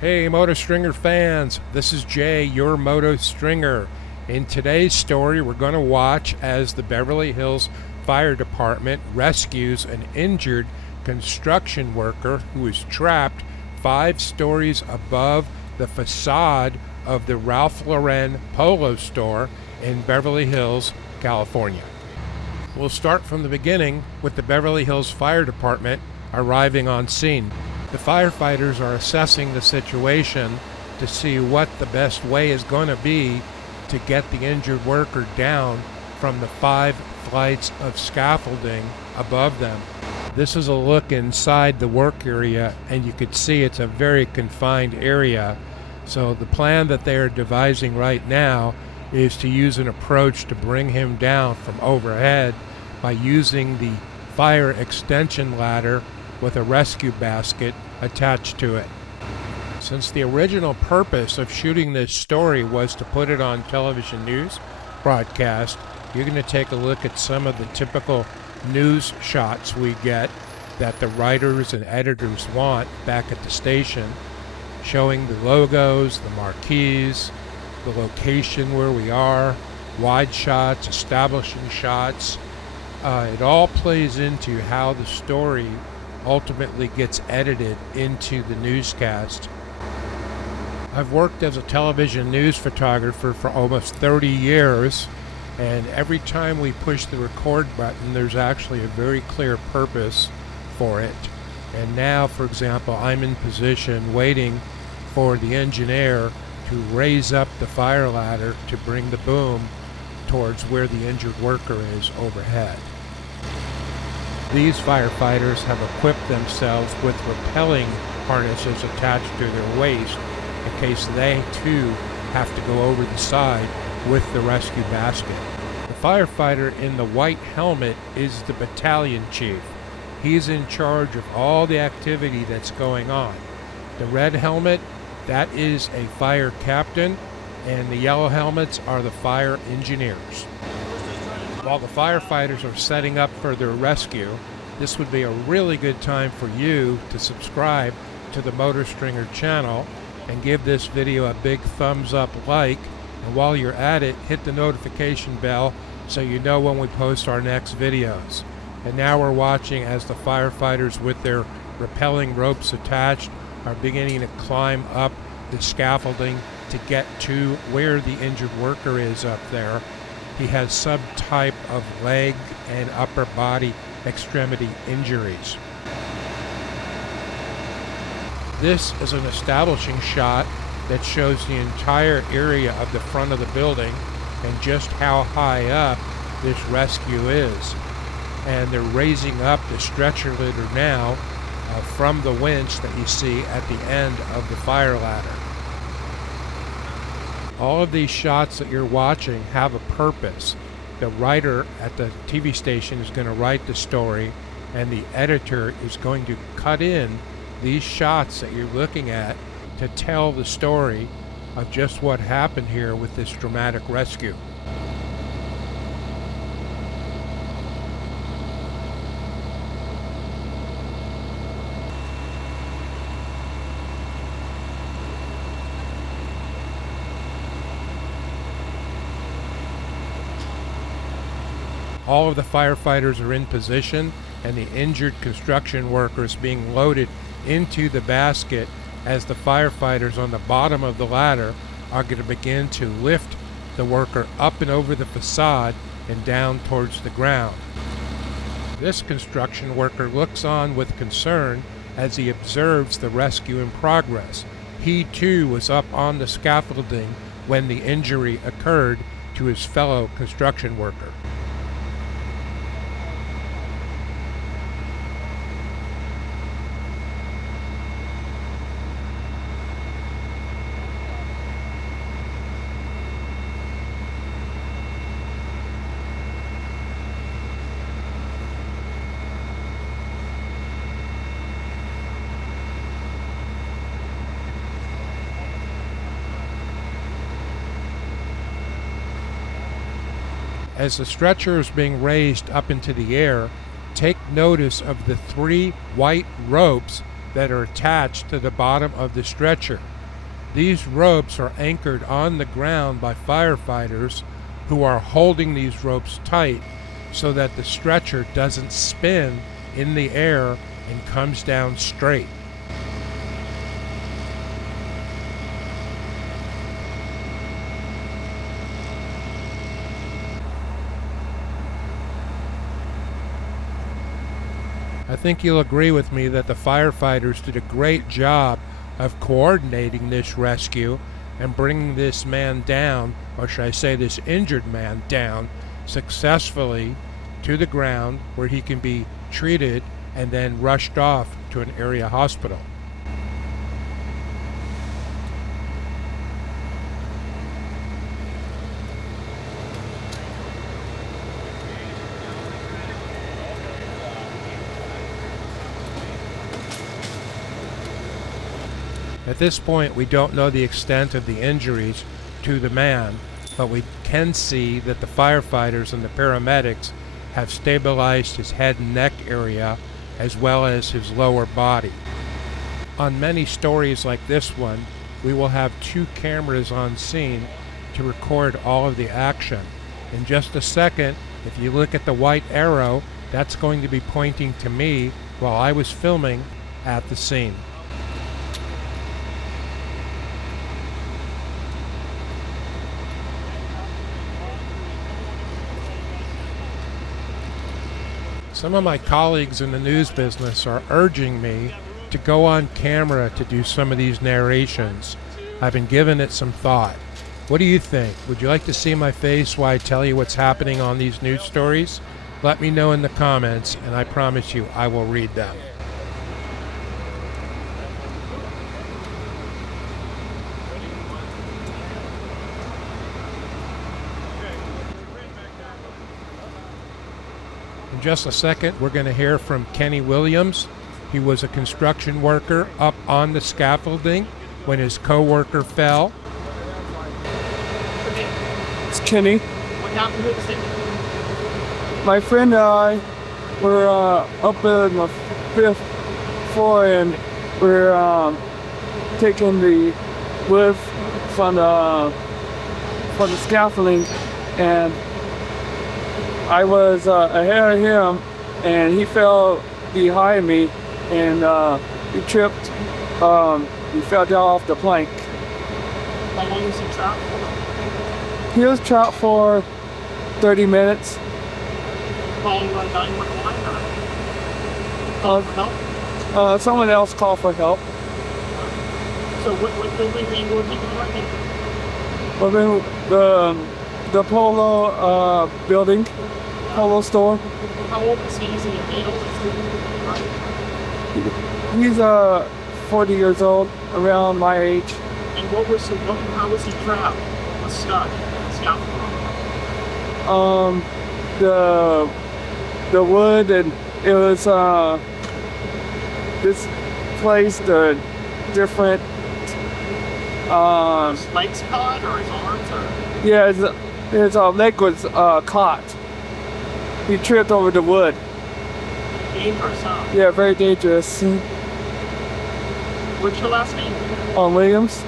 Hey MotoStringer fans, this is Jay, your MotoStringer. In today's story, we're going to watch as the Beverly Hills Fire Department rescues an injured construction worker who is trapped 5 stories above the facade of the Ralph Lauren Polo Store in Beverly Hills, California. We'll start from the beginning with the Beverly Hills Fire Department arriving on scene. The firefighters are assessing the situation to see what the best way is going to be to get the injured worker down from the 5 flights of scaffolding above them. This is a look inside the work area, and you could see it's a very confined area. So the plan that they are devising right now is to use an approach to bring him down from overhead by using the fire extension ladder with a rescue basket attached to it. Since the original purpose of shooting this story was to put it on television news broadcast, you're going to take a look at some of the typical news shots we get that the writers and editors want back at the station, showing the logos, the marquees, the location where we are, wide shots, establishing shots. It all plays into how the story ultimately gets edited into the newscast. I've worked as a television news photographer for almost 30 years, and every time we push the record button, there's actually a very clear purpose for it. And now, for example, I'm in position waiting for the engineer to raise up the fire ladder to bring the boom towards where the injured worker is overhead. These firefighters have equipped themselves with rappelling harnesses attached to their waist in case they too have to go over the side with the rescue basket. The firefighter in the white helmet is the battalion chief. He's in charge of all the activity that's going on. The red helmet, that is a fire captain, and the yellow helmets are the fire engineers. While the firefighters are setting up for their rescue, this would be a really good time for you to subscribe to the MotoStringer channel and give this video a big thumbs up like, and while you're at it, hit the notification bell so you know when we post our next videos. And now we're watching as the firefighters with their rappelling ropes attached are beginning to climb up the scaffolding to get to where the injured worker is up there. He has some type of leg and upper body extremity injuries. This is an establishing shot that shows the entire area of the front of the building and just how high up this rescue is. And they're raising up the stretcher litter now from the winch that you see at the end of the fire ladder. All of these shots that you're watching have a purpose. The writer at the TV station is going to write the story, and the editor is going to cut in these shots that you're looking at to tell the story of just what happened here with this dramatic rescue. All of the firefighters are in position, and the injured construction workers being loaded into the basket as the firefighters on the bottom of the ladder are going to begin to lift the worker up and over the facade and down towards the ground. This construction worker looks on with concern as he observes the rescue in progress. He too was up on the scaffolding when the injury occurred to his fellow construction worker. As the stretcher is being raised up into the air, take notice of the 3 white ropes that are attached to the bottom of the stretcher. These ropes are anchored on the ground by firefighters who are holding these ropes tight so that the stretcher doesn't spin in the air and comes down straight. I think you'll agree with me that the firefighters did a great job of coordinating this rescue and bringing this man down, or should I say this injured man down, successfully to the ground where he can be treated and then rushed off to an area hospital. At this point, we don't know the extent of the injuries to the man, but we can see that the firefighters and the paramedics have stabilized his head and neck area as well as his lower body. On many stories like this one, we will have 2 cameras on scene to record all of the action. In just a second, if you look at the white arrow, that's going to be pointing to me while I was filming at the scene. Some of my colleagues in the news business are urging me to go on camera to do some of these narrations. I've been giving it some thought. What do you think? Would you like to see my face while I tell you what's happening on these news stories? Let me know in the comments, and I promise you I will read them. In just a second, we're going to hear from Kenny Williams. He was a construction worker up on the scaffolding when his co-worker fell. It's Kenny. What happened to the city? My friend and I were up in the 5th floor, and we're taking the wood from the scaffolding, and I was ahead of him, and he fell behind me, and he tripped. He fell down off the plank. How long was he trapped for? He was trapped for 30 minutes. Calling 911 or for help? Someone else called for help. So what building were you working in? We're in the Polo building, Polo Store. How old is he? Is he a male? He's 40 years old, around my age. And how was he trapped? Was stuck? Scaffolding? The wood, and it was this place, the different His legs caught or his arms or? yeah, his leg was caught. He tripped over the wood. Dangerous, huh? Yeah, very dangerous. What's your last name? Williams.